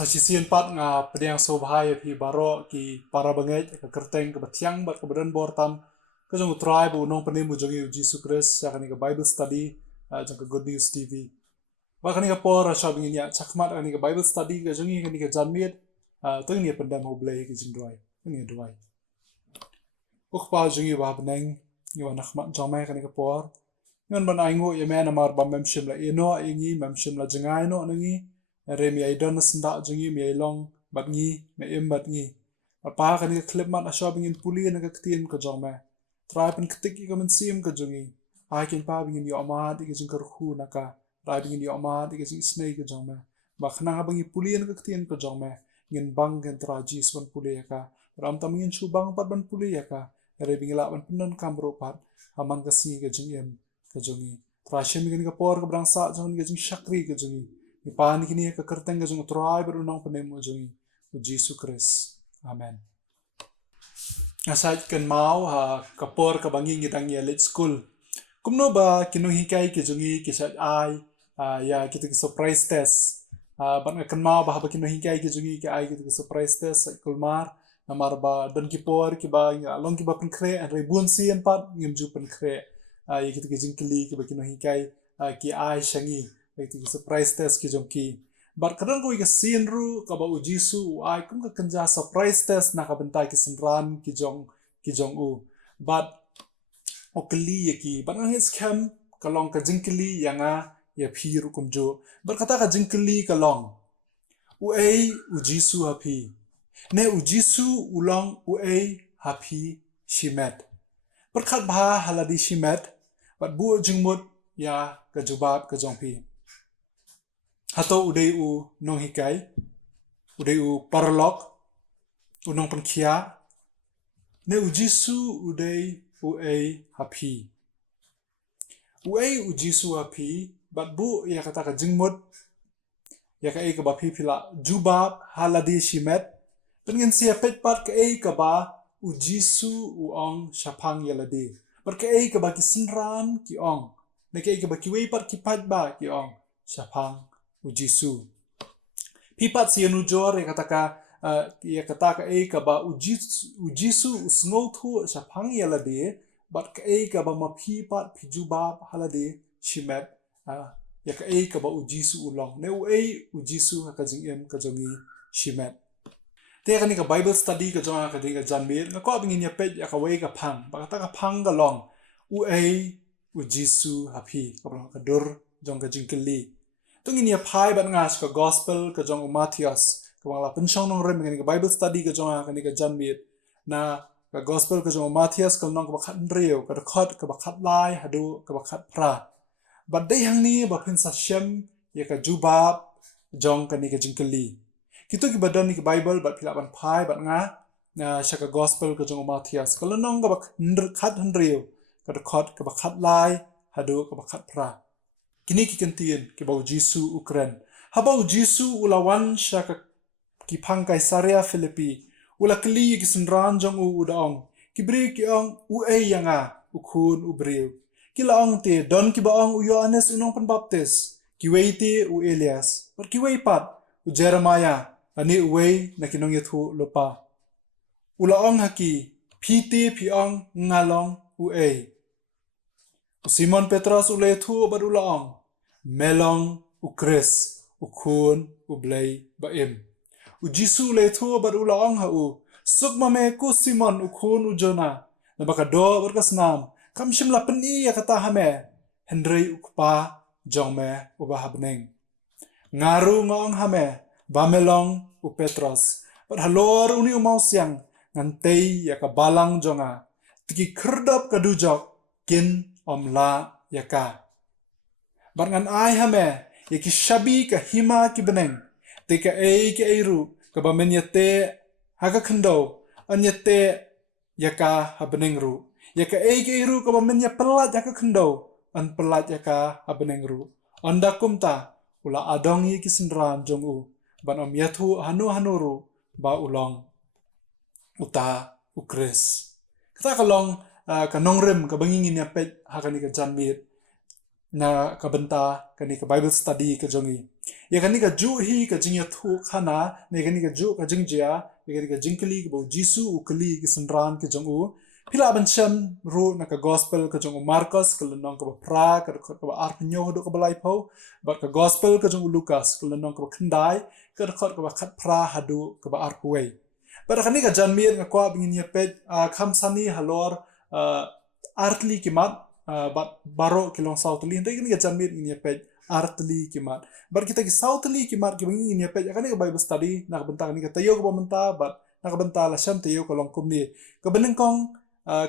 sasisian pat nga pedang sobhaya pi baro ki para bangai ka kerteng ka batiang bat ka badan bortam ka jong tribe unong panim mu jongi Jesus Christ ya kani ka Bible study jong ka Good News TV ba kani ka por shabing ya chakmat kani ka Bible study ka jongi kani ka janmit to ni pendam hoblay ki jingdwai ni dwai ukpa jongi ba beneng ni wa nakhmat jomai kani ka por ngon ban aingo ya me na mar bam memshim la ino ingi memshim la jangai no nangi re mi ai don senda jungi mi ai long bat ngi me em bat ngi pa kan ka clip mat asha bingin puli na ka tin ka jong me try pen ktik ka men sim ka jungi ai kin pa bingin yo ma di ka jing kar khu na ka rai bingin yo ma di ka jing snake ka jong me ba khna ha bingin puli na ka tin ka jong me ngin bang kan tra jis ban puli ka ram tam ngin chu bang pat ban puli ka re bingin la ban punan kam ro pat amang ka si ka jing em ka jungi tra shem ngin ka por ka brang sa jong ka jing shakri ka jungi ni pan kini ka kerteng ka jung try berunang panem mo jungi Jesus Christ amen asaj kan mau ha kapor ka bangi ngitang ya let school kumno ba kinu hikai ki jungi ki sat ai ya kitu surprise test ban kan mau ba kinu hikai ki jungi ki ai kitu surprise test kulmar namar ba dan ki por ki ba long ki ba pen kre an rebun si an pat ngim ju pen kre ya kitu ki jingkli ki ba kinu hikai ki ai shangi itu surprise test ki jom ki but kadang ko ka sin ru ka ba ujisu ai kum ka kanja surprise test na ka bentai ki senran ki jong u but okli ye ki but ang his cam ka long ka jinkli yanga ya phiru kum jo but kata ka jinkli ka long u ai ujisu hapi ne ujisu ulang u ai hapi shimet perkhat bha haladi shimet but bu jingmut ya ka jubab ka jong pi hato udai u nong hikai udai u paralog unong penkia ne ujisu udai u ai hapi ujisu hapi bat bu ya kata ka jingmut ya ka ai ka ba pi pila jubab haladi shimet pengen sia pet pat ka ai ka ba ujisu uong shapang yaladi bat ka ai ka ba ki sinran ki ong ne ka ai ka ba ki wei pat ki pat ba ki ong shapang ujisu pipat si nujor ya kata ka e ka ba ujisu usngol thu shapang yalade bat ka e ka ba mapipat pijubab halade shimet ya ka e ka ba ujisu ulong ne u e ujisu ka jingem ka jongi shimet te ka ni ka Bible study ka jonga ka ding ka janmir na ko bingin ya pet ya ka wei ka phang ba ta ka phang ka long u e ujisu hapi ka dur jong ka jingkeli tungin ya phai ban ngas ka gospel ka jong Matthias ka wala penchong nong rem ka Bible study ka jong ka ni ka janmit na ka gospel ka jong Matthias ka nong ka bakhat reu ka khot ka bakhat lai hadu ka bakhat pra but dei hang ni ba pin sa shem ya ka jubab jong ka ni ka jingkeli kitu ki badan ni ka Bible ba phila ban phai ban nga na sha ka gospel ka jong Matthias ka nong ka bakhat reu ka khot ka bakhat lai hadu ka bakhat pra kini ki kentien ki bau Jisu Ukren habau Jisu ulawan shaka ki phang Kaisaria Philippi ula kli ki sunran jong u udaong ki bri ki ong u e yanga ukhun ubriu ki laong te don ki baong u Yohanes unong pan baptis ki weiti u Elias par ki wei pat u Jeremiah ani wei na kinong yathu lopa ulaong haki phiti phiong ngalong u e Simon Petros ulay thu bad ulaong melong ukris ukhun ublay baim ujisu ulay thu bad ulaong ha u sukma me ku Simon ukhun ujona na baka do berkas nam kam shimla peni ya kata hame Henry ukpa jongme ubahabneng ngaru ngong hame bamelong u Petros bad halor uni umau siang ngantei ya ka balang jonga tiki kerdap kadujok kin omla yaka barngan ai hame yaki shabi ka hima ki beneng te ka ei ki eiru ka ba menyate haga khndo anyate yaka habeneng ru yaka ei ki eiru ka ba menya pelat yaka khndo an pelat yaka habeneng ru anda kumta ula adong yi ki sindran jong u ban om yathu hanu ru ba ulong uta ukris kata kalong ka nongrem ka bangingin ya pet hakani ka janmit na ka benta kani ka Bible study ka jongi ya kan ni ka ju hi ka jing ya thu khana ne kan ni ka ju ka jing jia ya kan ni ka jing kli ka bo jisu u kli ki sanran ki jong u pila ban chan ru na ka gospel ka jong u Marcos ka lenong ka ba pra ka ba ar nyo do ka balai pho ba ka gospel ka jong u Lucas ka lenong ka ba khandai ka ka ba khat pra hadu ka ba ar kuwei ba kan ni ka jan mir ka kwa bingin ya pet kham sani halor artli kimat bat baro kilong sautli ndai kan ni ka jan mir ni ya pet artli kimat bar kita ki sautli kimat ki bangi ni pe kan ni Bible study nak bentar ni ka tayo ko benta bat nak benta la sham tayo ko long kum ni ka beneng kong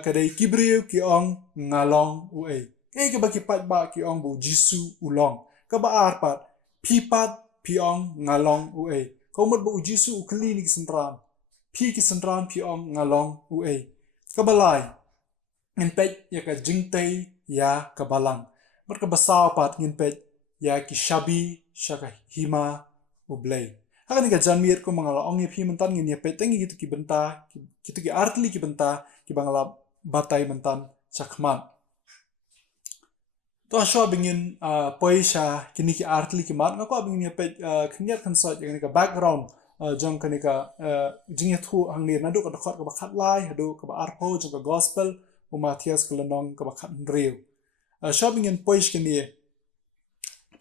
ka dai kibriu ki ong ngalong u ei ke ba ki pat ba ki ong bu jisu ulong ka ba ar pat pi pat pi ong ngalong u ei ko mot bu jisu u kli ni sentran pi ki sentran pi ong ngalong u ei ka balai ngin pe ya ka jingtei ya ka balang bar ka basaw pat ngin pe ya ki shabi shaka hima ublay hakan ka janmir ko mangala ong yepi mentan ngin yepe tengi gitu ki benta gitu ki artli ki benta ki bangala batai mentan chakman to asho bingin poisha kini ki artli ki mat ngako bingin yepe knyat kan sot yang ka background jong kan ka jingya thu hangni nadu ka khot ka khat lai hadu ka arpo jong ka gospel u Matthias ka lanong ka khat riu shopping in poish kini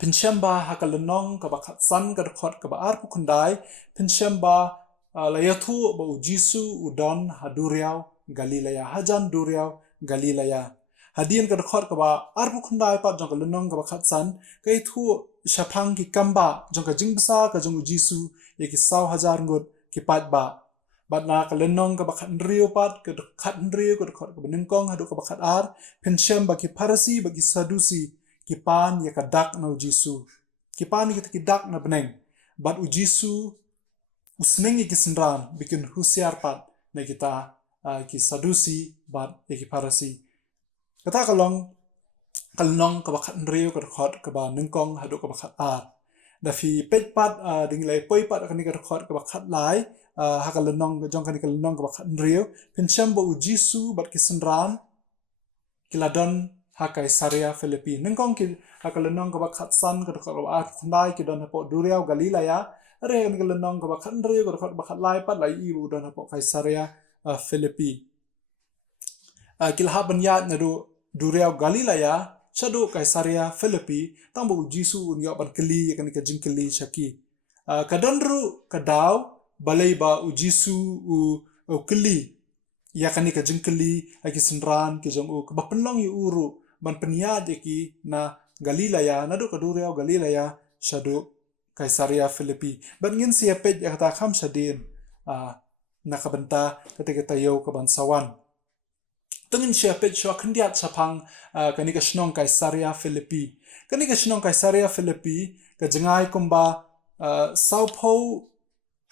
Pinchamba hakalanong kabakhat san kadakot kabaar pukundai Pinchamba layathu ba ujisu udon haduriaw Galilaya hajan duriaw Galilaya hadien kadakot kaba ar pukundai pat jong kalanong kabakhat san kay thu shapang ki kamba jong ka jingbasa ka jong ujisu yaki saw hajar ngut ki pat ba bat na kalanong kabakhat nriyo pat kadakhat nriyo kadakot kabaningkong hadu kabakhat ar Pinchamba ki parasi bagi sadusi kipan ya kadak na ujisu kipan kita kidak na beneng bat ujisu usneng ki senran bikin husiar pat na kita ki sadusi bat ya ki parasi kata kalong kabakat nriyo kadakot kaba nengkong hadu kabakat ar da fi pet pat dinglai poi pat kan kadakot kabakat lai hakalanong jong kan kalanong kabakat nriyo pincham ba ujisu bat ki senran kiladon hakai Caesarea Philippi nengkong ki hakalanong ka bakhat san ka ka at khandai ki don hapo duriaw Galilaya are kan kalanong ka bakhat nriyo ka bakhat lai pat lai ibu don hapo Caesarea Philippi kilha banyat ngadu duriaw Galilaya chadu Caesarea Philippi tangbo jisu unyo ban kli kan ka jingkli chaki kadonru kadaw balai ba ujisu u kli ya kan ka jingkli aki senran ki jong u ka bapenlong yu uru ban peniad ki na Galilaya nadu kaduriaw Galilaya shadu Caesarea Philippi ban ngin sia pet ya kata kham shadin nakabenta ketika tayo ka bansawan tengin sia pet sho khndiat sapang kanika shnong Caesarea Philippi kanika shnong Caesarea Philippi ka jengai kumba saupo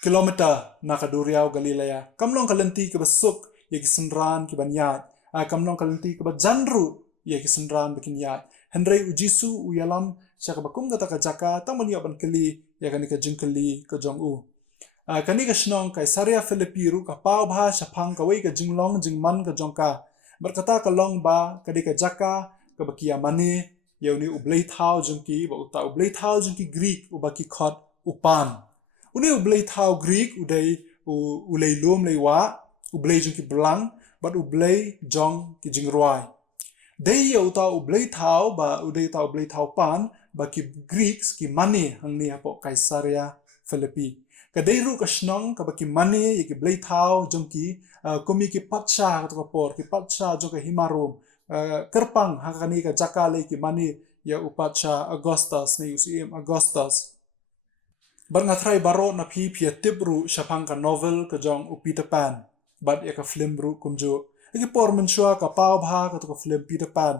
kilometer na kaduriaw Galilaya kamlong kalenti ka basuk ya kisenran ki banyat kamlong kalenti ka janru ya kisenran bikin yat Henry ujisu uyalam syaka bakum kata kajaka tamani aban keli ya kanika jingkeli ka jong u kanika shnong Caesarea Philippi ru ka pau bha shapang ka wei ka jinglong jingman ka jongka berkata ka long ba kadika jaka ka bakia mane yauni ublei thau jongki ba uta ublei thau jongki Greek ubaki khot upan uni ublei thau Greek udai ulei lom leiwa ublei jongki belang bat ublei jong ki jingruai dei ya uta ublei thau ba udai ta ublei thau pan ba ki Greeks ki mane hangni apo Caesarea Philippi ka dei ru ka shnong ka ba ki mane ya ki blei thau jongki komi ki patcha ka to por ki patcha jongka himarum kerpang hakani ka jakale ki mane ya upatcha Augustus ne usim Augustus bar ngathrai baro na phi phia tibru shapang ka novel ka jong u Peter Pan bat ya ka film ru kumjo ki por menshua ka pau bha ka to ka film Peter Pan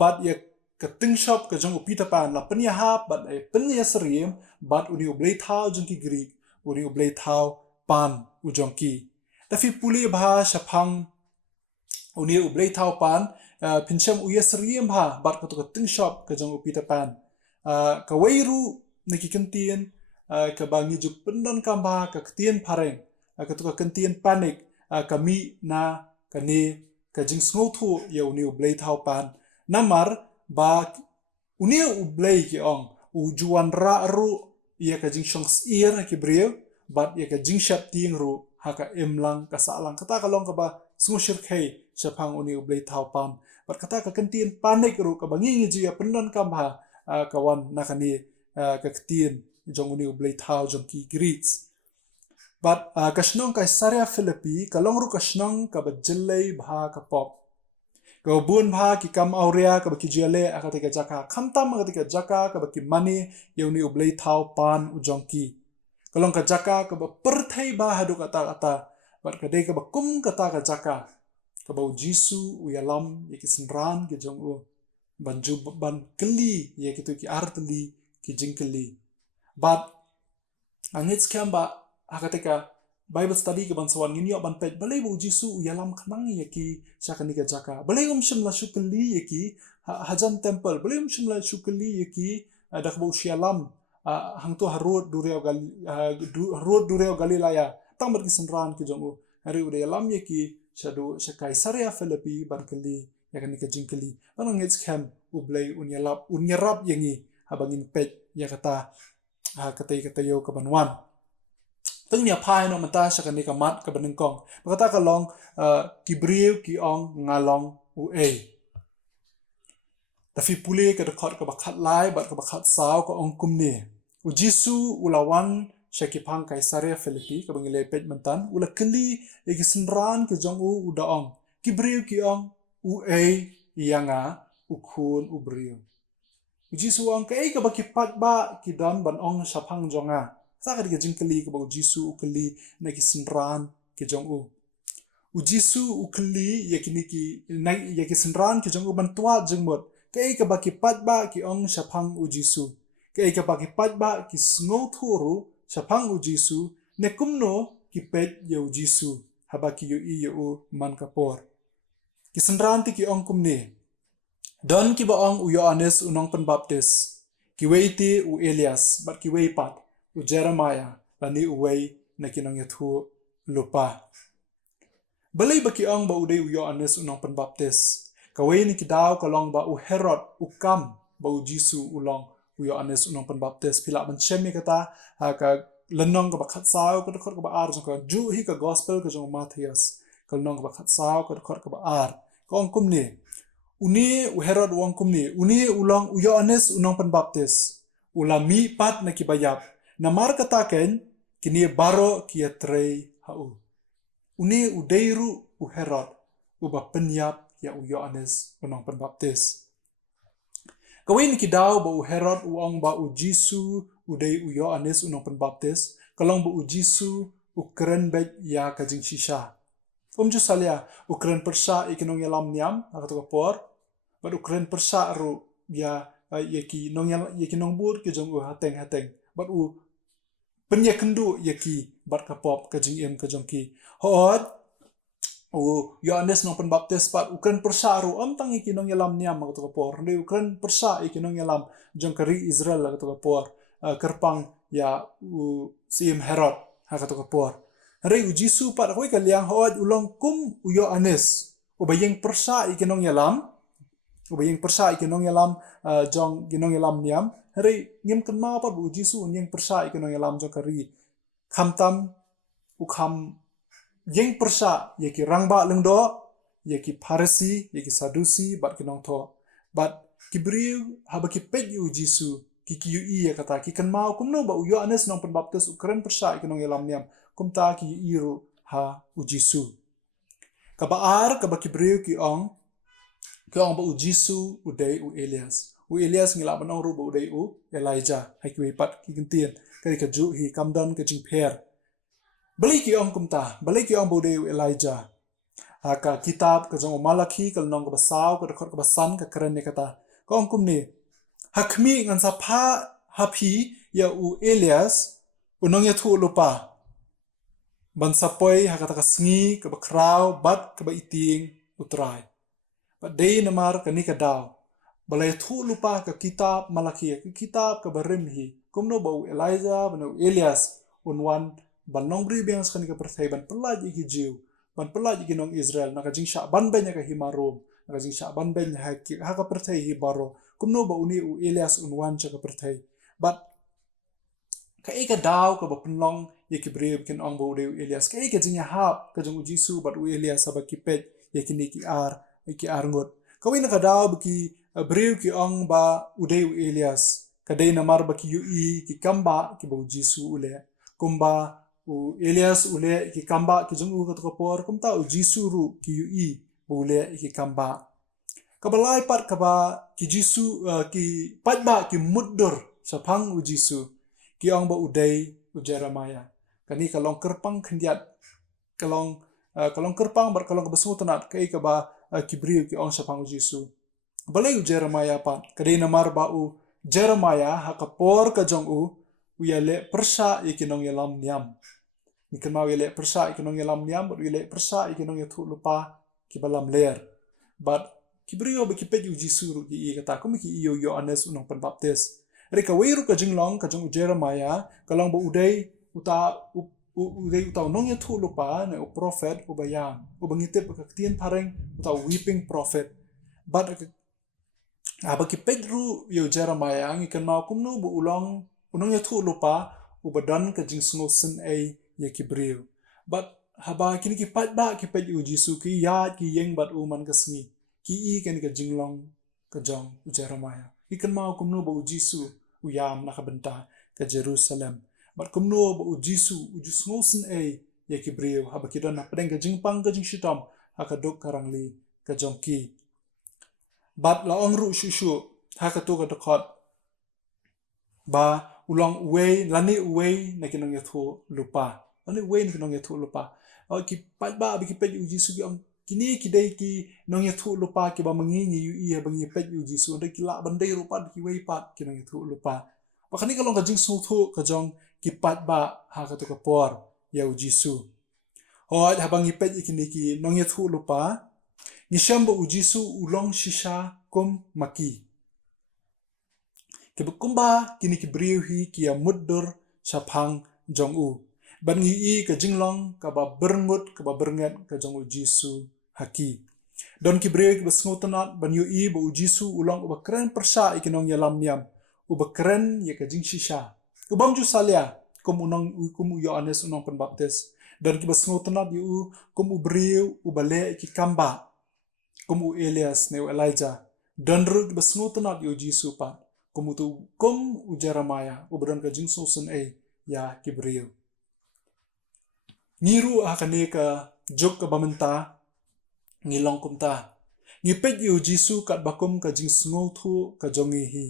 bat ya ka ting shop ka jong u Peter Pan la penya ha bat ai penya serim bat uni ublei thau jongki Greek uni ublei thau pan u jongki ta fi puli bha shapang uni ublei thau pan pincham u serim ha bat ka to ka ting shop ka jong u Peter Pan ka weiru neki kentien ka bangi juk pendon kamba ka ketien pareng ka to ka kentien panik kami na kani ka jing sngotu ya uni ublei thau pan namar ba uni ublei ki ong u juan ra ru ia ka jing shong ir ki breu bat ia ka jing shap ting ru haka emlang ka salang kata ka long ka ba sungshir khai shapang uni ublei thau pam bat kata ka kentin panik ru ka bangi ji ya pendon kam ha kawan nakani ka ketin jong uni ublei thau jong ki greets but kashnong ka saria Philippi kalong ru kashnong ka ba jellei bha ka pop ka bun bha ki kam aurea ka ba ki jele akate ka jaka khamtam akate ka jaka ka ba ki mani uni ublei thau pan ujong ki kalong ka jaka ka ba perthai ba hadu kata kata bat ka dei ka ba kum kata ka jaka ka ba jisu u yalam ye ki senran ki jong u ban ju ban keli ye ki tu ki artli ki jingkeli but angit skam ba akate ka Bible study ke ban sawan ngini ban pet balai bu jisu u yalam khnang ye ki syakani ka jaka balai shim la shukeli ye ki hajan temple balai shim la shukeli ye ki dak bu syalam hang tu harut dureo Galilaya tang ber kisenran ki jong u hari udah yalam ye ki shadu shakai saria Philippi ban keli ya kan ka jingkeli ban ngit skam u blai unyarap yengi habangin pet ya kata kata yo ka banwanตึงเนี่ยพายเนาะมันตาชกันนี่กับมัดกับบันนึงกองมันก็ตาก็ลองกิบริวกิอองงาลองอูเอแต่ฟิปุเลก็จะขอดกับบักขัดไล่บัดกับบักขัดสาวก็องกุมเนี่ยอุจิสูอุลาวันเชกิพังไกซาเรียฟิลิปปีกับบังเลเป็ดมันตันอุลาคลีเอกิสันรานกับจงอุดาองกิบริวกิอองอูเอยังาอุคูนอุบริวอุจิสูองก็เอกับบักกิปัดบะกิดอนบันองชาพังจงาSaka di jingkeli ke bau jisu ukeli na ki senran ke jong u jisu ukeli yakini ki na yaki senran ke jong u bantua jengmot ke ka baki patba ki ong shapang u jisu ke ka baki patba ki sngo thuru shapang u jisu ne kumno ki pet ye u jisu habaki yu i yu man kapor ki senran ti ki ong kumne don ki ba ong u Yohanes unong penbaptis ki weiti u Elias bat ki wei pat u Jeremiah lani uwei na kinong yathu lupa. Balay ba kiong ba uday u Yohanes unong penbaptis? Kaway ni kidaw kalong ba u Herod u kam ba u Jisu ulong u Yohanes unong penbaptis. Pila man siyemi kata ka lanong ka ba katsaw ka dakot ka ba ar ka ju hi ka gospel ka jong Matthias. Kalong ka ba katsaw ka dakot ka ba ar. Kaong kumni. Uni u Herod uang kumni. Uni ulong u Yohanes unong penbaptis. Ulami pat na kibayap. Namar kataken kini baro kia trei hau. Uni udeiru u Herod uba penyap ya u Yohanes unong penbaptis. Kawin kidaw ba u Herod uang ba u Jisu udei u Yohanes unong penbaptis. Kalong ba u Jisu u keren bet ya kajing shisha. Ju salia u keren persa ikinong yalam niam akato kapor. Ba u keren persa ru ya yaki nong bur ke jong u hateng. Ba u penya kendu yaki bat kapop ka jing em ka jong ki hod u Yohanes nong penbaptis pat ukren persa ru tang ikinong yalam niam ka kapor de ukren persa ikinong yalam jong kari Israel ka kapor kerpang ya u sim Herod ha ka kapor re u Jisu pat ko ka liang hod ulong kum u Yohanes u bayeng persa ikinong yalam jong ginong yalam niam Hari ngim kenma pa bu Jisu nyeng persa ikinong yalam jong kari khamtam ukham yeng persa yaki rangba lengdo yaki Parsi yaki Sadusi bat kinong tho bat kibriu haba ki pet yu Jisu ki yu i ya kata ki kenma kumno ba u Yohanes nong penbaptis ukren persa ikinong yalam niam kumta ki iru ha u Jisu kabaar kaba kibriu ki ong ba u Jisu udai u Elias u Elias ngila banong ru bu dei u Elijah hai ki pat ki gentien kari ka ju hi kamdan ka jing pher bali ki ong kumta bali ki ong bu dei u Elijah ka kitab ka jong Malaki kal nong ka basaw ka dakot ka basan ka karen ne kata ka ong kumni hakmi ngan sa pha hapi ya u Elias unong ya thu lupa ban sapoi ha kata ka sngi ka bakraw bat ka ba iting utrai ba dei namar ka ni ka daw balai thu lupa ka kitab Malaki ka kitab ka barimhi kumno ba u Elijah banu Elias unwan ban nongri biang skani ka perthai ban pelaj iki jiu ban pelaj iki nong Israel naka jing sha ban benya ka himarum naka jing sha ban benya ha ka perthai hi baro kumno ba uni u Elias unwan cha ka perthai but Kai ka daw ka ba penlong ye ki breu kin ong bo de Elias. Kai ka jing ya hap ka jong Jisu bat u Elias ba ki pet ye kini ki ar ngot. Kawin na ka daw ba ki breu ki ong ba u de Elias. Kadai namar ba ki yu ki kamba ki bo Jisu ule. Kumba u Elias ule ki kamba ki jong u ka por kumta u Jisu ru ki yu bo ule ki kamba. Kabalai pat kaba ki Jisu ki pat ba ki muddur sapang u Jisu ki ong ba udai u Jeremiah. Kani kalong kerpang kendiat kalong kerpang bar kalong kebesu tenat kai kaba ki briu ki ong sapang u Jisu. Balai u Jeremiah pat kadai namar ba u Jeremiah hakapor ka jong u yale persa ikinong yalam niam. Ni kenau yale persa ikinong yalam niam bar yale persa ikinong yatu lupa ki balam ler. But kibriyo ba kipet yu Jisu ru ki kata kumi ki iyo Yohanes unang Pembaptis. Rika weiru ka jinglong ka jong Jeremiah kalong ba udai udai utau nong ya tu lupa na u prophet u bayang u bangitip ka ketien pareng utau weeping prophet. But ba kipet ru yo Jeremiah ngi kan mau kumnu bu ulong unong ya tu lupa u badan ka jing sungo sen ai ya kibriyo. But haba kini kipat ba kipet yu Jisu ki ya ki yeng bat u man kasngi. Ki kan ka jinglong ka jong u Jeremiah. Ikan mau kumnu ba u Jisu u yam nakabenta ka Jerusalem. But kumnu ba u Jisu u jus ngosen ay ya kibriyo haba kidon na pedeng ka jingpang ka jing shitam haka dok karangli ka jong ki. But laong ru shushu haka tu ka dokot ba ulang uwei lani uwei na kinong yathu lupa. Lani uwei na kinong yathu lupa. Ki pat ba abi kipet u Jisu ki ong kini kidai ki nong yathu lupa ki ba mangingi yu iya bangi pet yu Jisu ndai ki la bandai rupa ki wei pat ki nong yathu lupa. Bakani kalong ka jing sulthu ka jong ki pat ba ha ka tu ka por ya u Jisu. Hoi habang ipet ikini ki nong yathu lupa ni shamba u Jisu ulong shisha kum maki. Ki bukumba kini ki briuhi ki ya muddur sapang jong u. Ban ngi ka jinglong ka ba berngut ka ba bernget ka jong u Jisu haki. Don ki breu ki basngotanat ban yu ba u Jisu ulong uba keren persa ikinong yalam niam. Uba keren ya ka jing shisha. Ubam ju salia kum u Yohanes unong Pembaptis. Don ki basngotanat yu kum u breu uba le ki kamba. Kum u Elias ne u Elijah. Don ru ki basngotanat yu Jisu pa. Kum u Jeremiah uba don ka jing sosen ya ki breu. Ngiru akane ka juk ka bamenta ngilong kumta. Ngipet yu Jisu kat bakum ka jing sngotu ka jongi hi.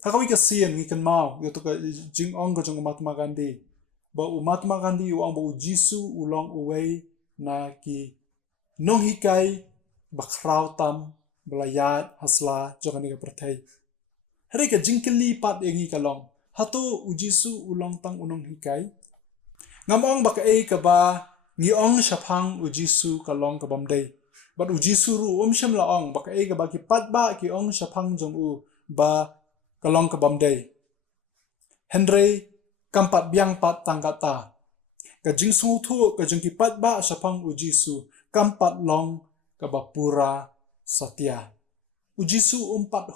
Hakawi ka siyan ngikan mau yu to ka jing ong ka jong Mahatma Gandhi. Ba u Mahatma Gandhi u ong ba u Jisu ulong uwei na ki nong hikai bakrau tam belayat hasla jokani ka pertai. Hari ka jing keli pat yangi kalong. Hatu u Jisu ulong tang unong hikai. Ngamong baka ka ba ngi ong sapang u Jisu kalong ka bamdai. But u Jisu ru shem laong baka ka ba ki pat ba ki ong sapang jong u ba kalong ka bamdai. Henry kampat biang pat tanggata. Ka jing sutu ka jing ki pat ba sapang u Jisu kampat long ka ba pura satya. U Jisu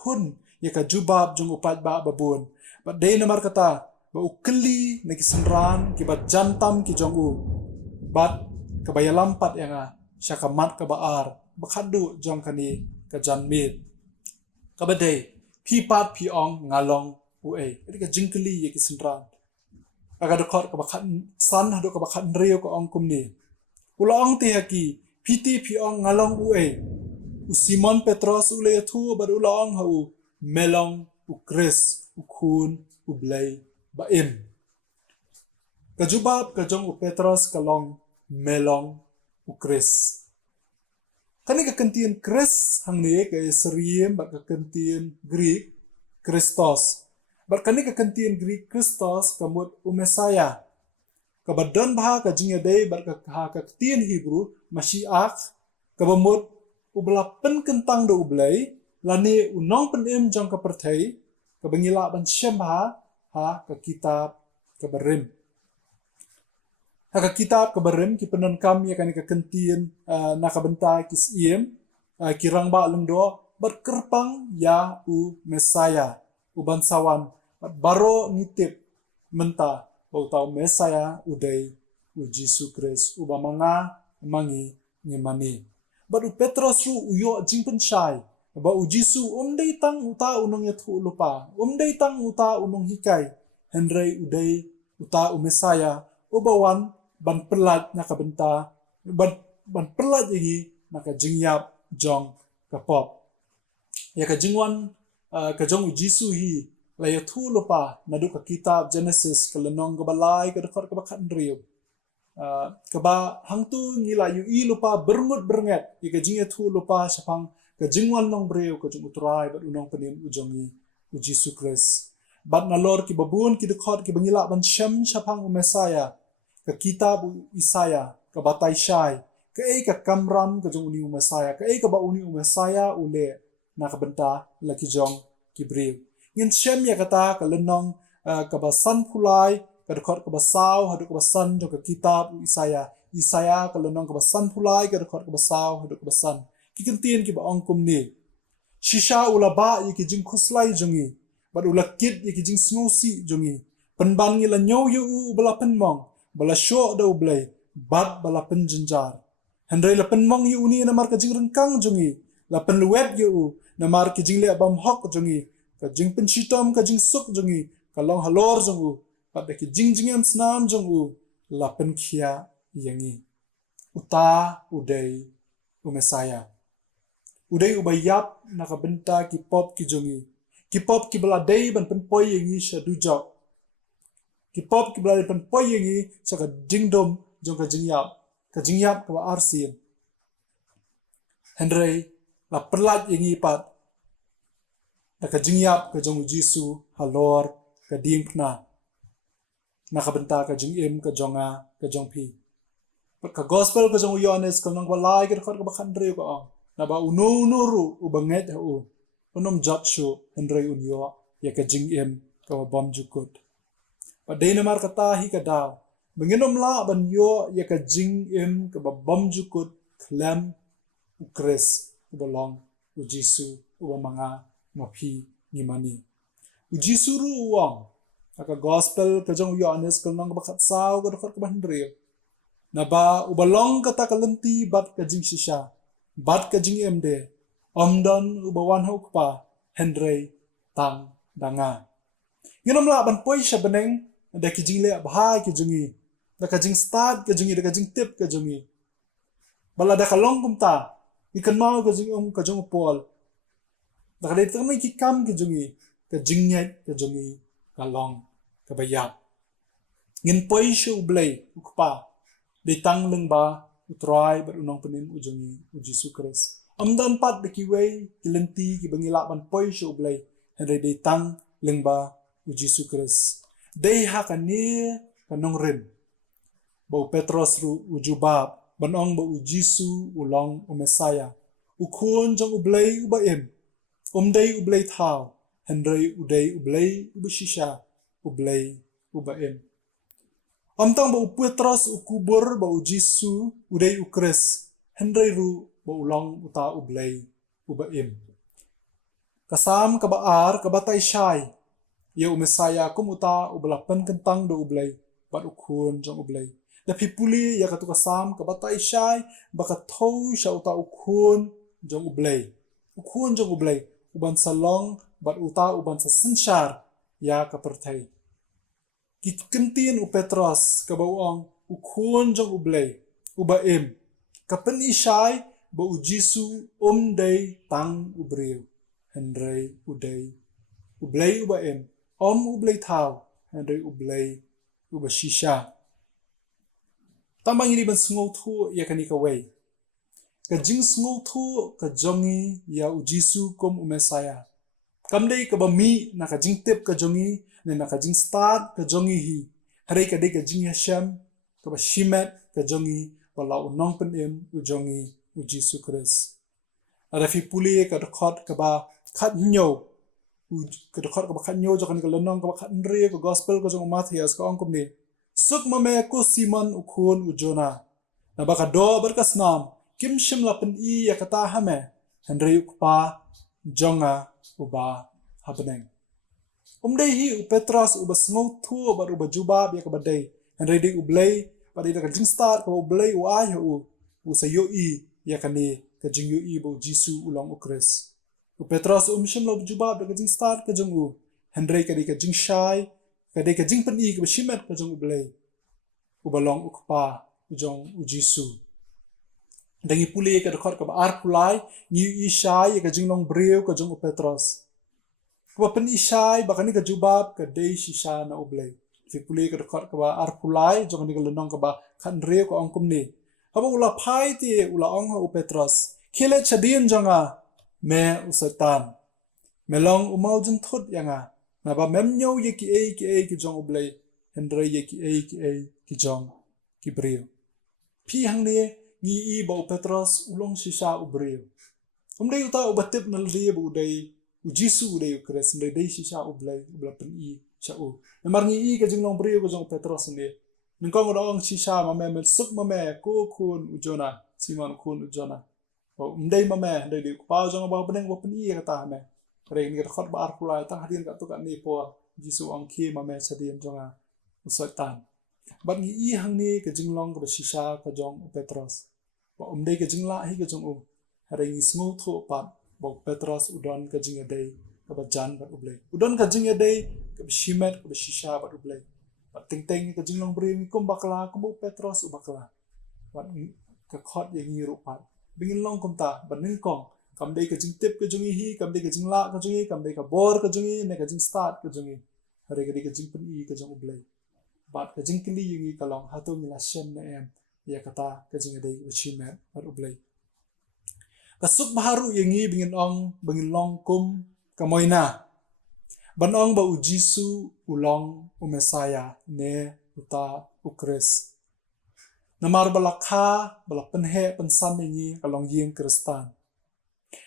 hun ya ka jubab jong upat ba babun. But day namar kata ba ukeli na kisenran ki ba jantam ki jong u. Bat kabaya lampat yang siya kamat kabaar bakadu jong kani ka janmit. Kabadai pipat piong ngalong ue. Jadi ka jingkeli ye kisenran. Aga dokot ka bakat san hado ka bakat nreo ka ong kumni. Ulaong te haki piti piong ngalong ue. U Simon Petros ule tu bar ulaong hau melong u Chris u kun u blay baim. Kajubab kajong u Petros kalong melong u Chris. Kani kakentian Chris hang ni ka Israel bat kakentian Greek Christos. Bat kani kakentian Greek Christos kamut u Messiah. Kabadan baha kajing yadai bat kakentian Hebrew Mashiach kabamut u belapen kentang do ublay lani unong penim jong kapertai kabangila ban syembah ha ka kitab kabarim. Haka kitab kabarim ki penon kami akan kakentian nakabenta kis iem kirang ba lengdo berkerpang ya u Messiah u bansawan baro nitip menta bau tau Mesaya udai u Jisu Kris uba manga mangi ngimani. Badu Petros ru uyo jing pensyai ba u Jisu umdai tang uta unong yathu lupa umdai tang uta unong hikai hendrai udai uta u Mesaya ubawan ban pelat na kabenta ban pelat igi naka jingyap jong kapop ya ka jingwan ka jong u Jisu hi la yathu lupa nadu ka kitab Genesis kalenong kabalai ka dakor ka bakat riu kaba hangtu ngila yu i lupa bermut bernget i ka jing yathu lupa sapang ka jingwan nong breu ka jong utrai bat unong penim ujongi u Jisu Kris bat nalor ki babun ki dakor ki bangila ban syam sapang u Mesaya ka kitab Isaya ka batai syai ka ka kamram ka jong uni u Mesaya ka ka ba uni u Mesaya ule na ka benta la ki jong ki breu ngin syam ya kata ka lenong ka basan pulai ka dakor ka basau hadu ka basan jong ka kitab Isaya ka lenong ka basan pulai ka dakor ka basau hadu ka basan ki kentin ki ba ongkum ni shisha ula ba ki jing khuslai jongi bat ula kit ki jing snosi jongi penban ngi la nyow yu u bala penmong bala sho da ublai bat bala penjenjar hendrai la penmong yu uni na mar ka jing rengkang jongi la penluet yu u na mar ki jing le bam hok jongi ka jing penchitom ka jing suk jongi ka long halor jong u pat da ki jing jingam snam jong u la penkhia yangi uta udai u Mesaya udai ubayap nakabenta ki pop ki jongi ki pop ki beladai ban penpoi yangi syadujok ki pop ki beladai penpoi yangi saka jingdom jong ka jingyap ka arsin hendrai la perlat yangi pat naka jingyap ka jong Jisu halor ka ding pna nakabenta ka jingim ka jonga ka jongpi ka gospel ka jong Yohanes ka nang walai ka ka bakan reu ka ong na ba unuru ubanget u unom jatsu hendrai unyo ya ka jingim ka bom jukut pa dena mar kata hi ka daw menginom la ban yo ya ka jingim ka bom jukut klam u Kris ubalong u Jisu u manga mapi ngimani u Jisu ru uang ka gospel ka jong Yohanes ka nang bakat saw ka ka ban reu na ba ubalong kata kalenti bat ka jing shisha bat ka jing emde omdon ubawan hukpa hendrai tang danga nginom la ban poi sha beneng da ki jing le bhai ki jungi da ka jing start ka jungi da ka jing tip ka jungi bala da ka long kumta ikan mau ka jing ka jong pol da ka le tang ki kam ki jungi ka jing nyet ka jungi ka long ka bayap ngin poi shu blai ukpa de tang leng ba utrai ber unong penin ujongi u Jisu Kris amdan pat de ki wei ki lenti ki bangila ban poi shu blai hendai de tang leng ba u Jisu Kris de ha ka ni kanong rim bo Petros ru u jubab banong ba u Jisu ulong u Mesaya u khun jong u blai u ba em dei u blai thao hendai u dei u blai u shisha u blai u ba em amtang ba u Petros u kubur ba u Jisu udai u Kris hendrai ru ba ulong uta u blai u ba em kasam ka ba ar ka batai syai ya u Mesaya kum uta u belapen kentang do u blai bat u khun jong u blai da pipuli ya ka tu kasam ka batai syai ba ka thou sha uta u khun jong u blai u ban salong bat uta u ban sa sensyar ya ka perthai ki kentin u Petros ka bauang u khun jong u blai u ba em ka pen ishai ba u Jisu dei tang u breu hendrai u dei u blai u ba em u blai thao hendrai u blai u ba shisha tambang ini ban sngau thu ya kani ka wei ka jing sngau thu ka jongi ya u Jisu kom u Mesaya kamdei ka ba mi na ka jing tip ka jongi ne na ka jing start ka jongi hi hari ka dei ka jing Hashem ka ba shimet ka jongi wala unong pen em u jongi u Jisu Kris ada fi puli ka dokot ka ba khat nyo ka dokot ka ba khat nyo jokan ka lenong ka ba khat nre ka gospel ka jong Matthias ka ongkom ni suk mame ko Simon u khun u Jona na ba ka do bar ka snam kim shim la pen I ya kata hame hendri u pa jonga u ba habeneng Umday hi u Petras u basngau thu bar u bajubab ya kabadai. Henry di u blay pada ida kajing start ka u blay u ay u sayo i ya kani kajing yu i bo Jisu ulang ukres. U Petras mishim lo bajubab da kajing start kajing u. Henry kadi kajing shy kadi kajing pen i ka bashimet kajing u blay. U balong u kapa u jong u Jisu. Dangi puli ka dekat ka ar pulai ni i shy ya kajing long breu kajing u Petras. Kaba pen isai bakani ka jubab ka dei shisha na ublay. Fi puli ka dekat kaba ar pulai jong ni ka lenong kaba kan reo ka ongkum ni. Kaba ula pai ti ula ong u Petras. Kile chadien jonga me u setan. Melong umau jun thut yanga. Na ba mem nyau ye ki e ki jong ublay. Hendra ye ki e ki jong ki breu. Pi hang ni ngi i ba u Petras ulong shisha u breu. Umday uta u batip na liye bu uday u Jisu uday u kres ndai dei shisha u blay u bla pen i sha u. Namar ngi i ka jing long breu ka jong Petras ni. Ningkong uda ong shisha ma me suk ma me ko kun u Jona. Simon kun u Jona. Umday ma me ndai di pa jong ba beneng ba pen i ka ta me. Kare ni ka khot ba ar pulai tang hadin ka tu ka ni po Jisu ong ki ma me sadien jonga u setan. Bat ngi i hang ni ka jing long ka shisha ka jong u Petras. Ba umday ka jing la hi ka jong u. Hare ngi smu thu pat bok Petras udon ka jing adai ka bajan bat ublay. Udon ka jing adai ka bishimet ka bishisha bat ublay. Bat ting ka jing long bring kum bakla kum Petras u bakla. Bat ka khot yang ngi ru pat. Bingin long kum ta bat ning kong kam dei ka jing tip ka jing hi kam dei ka jing la ka jing hi kam dei ka bor ka jing hi ne ka jing start ka jing hi. Hare ka dei ka jing pen i ka jong ublay. Bat ka jing kili yang ngi kalong hatu ngila shem na em ya kata ka jing adai ka bishimet bat ublay. Kasuk baharu yang ngi bingin long kum kamoina. Banong ba u Jisu ulong u Mesaya ne uta ukres. Namar balakha balakpenhe pensan ngi kalong yeng Kristan.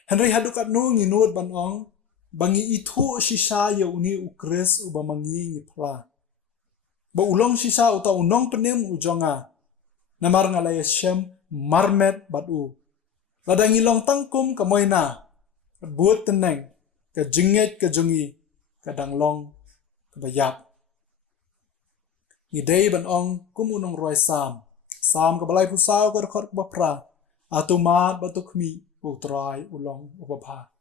Henry hadukat nu ngi nuot banong bangi itu shisha ya uni ukres u bamangi ngi pla. Ba ulong shisha uta unong penem ujonga. Namar ngalaya shem marmet bat u. Ladang ilong tangkum ka moina. Buat teneng. Ka jinget ka jungi. Ka danglong ka bayap. Ngidei ban ong kumunong roy sam. Sam ka balay pusaw ka rekod ka bapra. Atu maat batuk mi. Utray ulong upapha.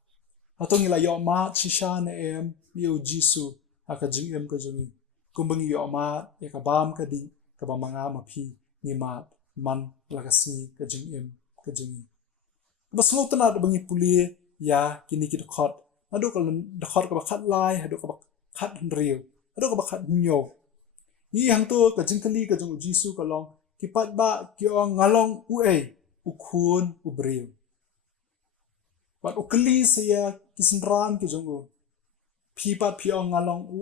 Atu ngilayo maat shisha na em. Miyo Jisu. Haka jing em ka jungi. Kumbangi yo maat. Ya ka bam ka di. Ka bamanga mapi. Ni maat. Man lakasni ka jing em ka jungi. Basngok tanat bangi puli ya kini kita khot. Adu ka dekhot ka bakhat lai, adu ka bakhat riu, adu ka bakhat nyo. Ni hang tu ka jingkali ka jong Jisu ka long kipat ba ki ong ngalong ukhun ubriu. Bat ukli saya kisendran ki jong u. Pipat pi ong ngalong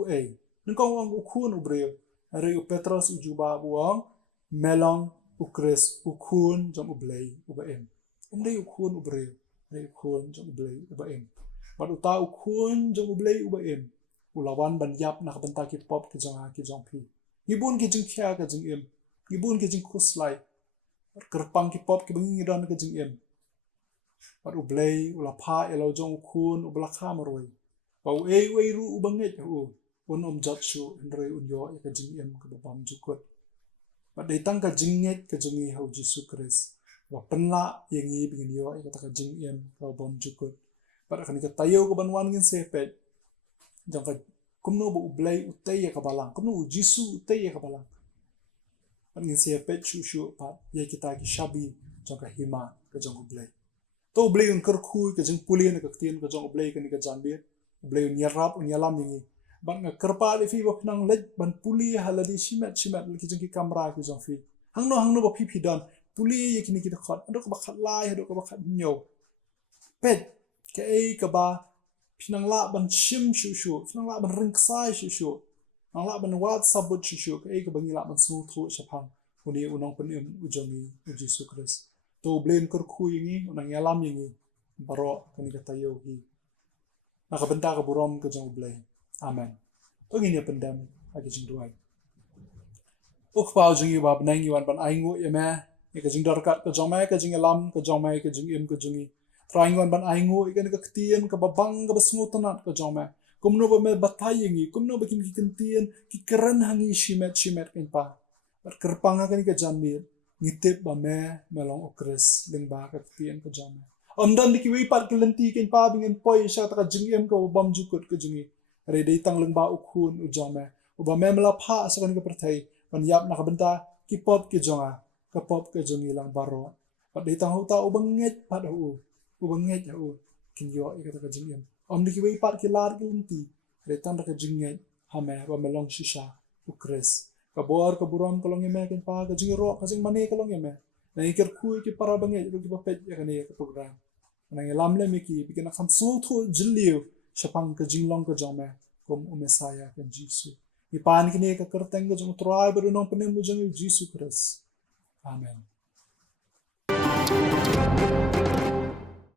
Ningkong ong ukhun ubriu. Hari u Petros ujuba buang melong ukres ukhun jong ublay ubaem. Umday ukhun ubreu, umday ukhun jong ublay ubaem. Bat uta ukhun jong ublay ubaem. Ulawan ban yap nak benta ki pop ki jong pi. Ngibun ki jing kya ka jing em. Ngibun ki jing kuslai. Bat kerpang ki pop ki bangi ngidon ka jing em. Bat ublay ulapa elaw jong ukhun ublakha maroi. Ba uei ru ubanget u. Un jat shu ndrei unyo ka jing em ka babam jukut. Bat daitang ka jinget ka jongi hau Jisu Kris. Wa penla yang ngi bingin yo ay kata ka jing em ka bom jukut. Para kan ka tayo ko banwan ngin sepet. Jang ka kumno bu ublay utay ya ka balang. Kumno u Jisu utay ya ka balang. Pan ngin sepet shu pat ya kita ki shabi jang ka hima ka jang ublay. To ublay un kerkhui ka jang puli na ka ktien ka jang ublay ka ni ka jambir. Ublay un yarap un yalam ngi. Ban nga kerpa le fi wa pinang lej ban puli haladi shimet ki jang ki kamra ki jang fi. Hangno ba pipi dan. Puli ye kini kita khot adu ka bakhat lai adu ka bakhat nyo pet ka ka ba pinang la ban shim shu pinang la ban ringsai shu nang la ban wat sabut shu ka ka bangi la ban su thu shapang uni unong penim ujongi u Jisu Kris to blame kur khu yingi unang yalam yingi baro kani ka tayo hi nakabenta ka burom ka jong blame amen to ngini pendam agi jing duai ukpau jing yu ba benang yuan ban aingu yema ka jing darkat ka jomai ka jing alam ka jomai ka jing im ka jungi traingon ban aingu ikan ka ktien ka babang ka basngu tanat ka jomai kumno ba me batayengi, kumno ba kin kikentian, kikeran hangi shimet kan pa. Bat kerpanga kan ka jamit, ngitip ba me melong okres lingba ka tian ka jamme. Omdan dikiwi pat kelenti kan pa bingin poi sya ta jingem ka bam jukut ka jingi. Re dei tang lingba ukhun ujamme. Uba me melapha sa kan ka pertai, man yap na kabenta kipop ki jonga, kapop ka jongi lang baro. Pat dei tang huta ubang nget pat hu. Ubang nget hu. Kin yo ka jingem. Om dikiwi pat kilar kelenti. Re tang ka jinget hame ba melong shisha ukres. Kabor kaburam kalong yeme kan pa ka jingi ro ka jing mane kalong yeme. Na ikir kui ki para banget ki papet ya kan ka program. Na ngelam le miki bikin akan sultu jiliu syapang ka jinglong ka jome kom umesaya kan Jisu. Ipan kini ka kerteng ka jong try berunong penem jong Jisu Kristus. Amen.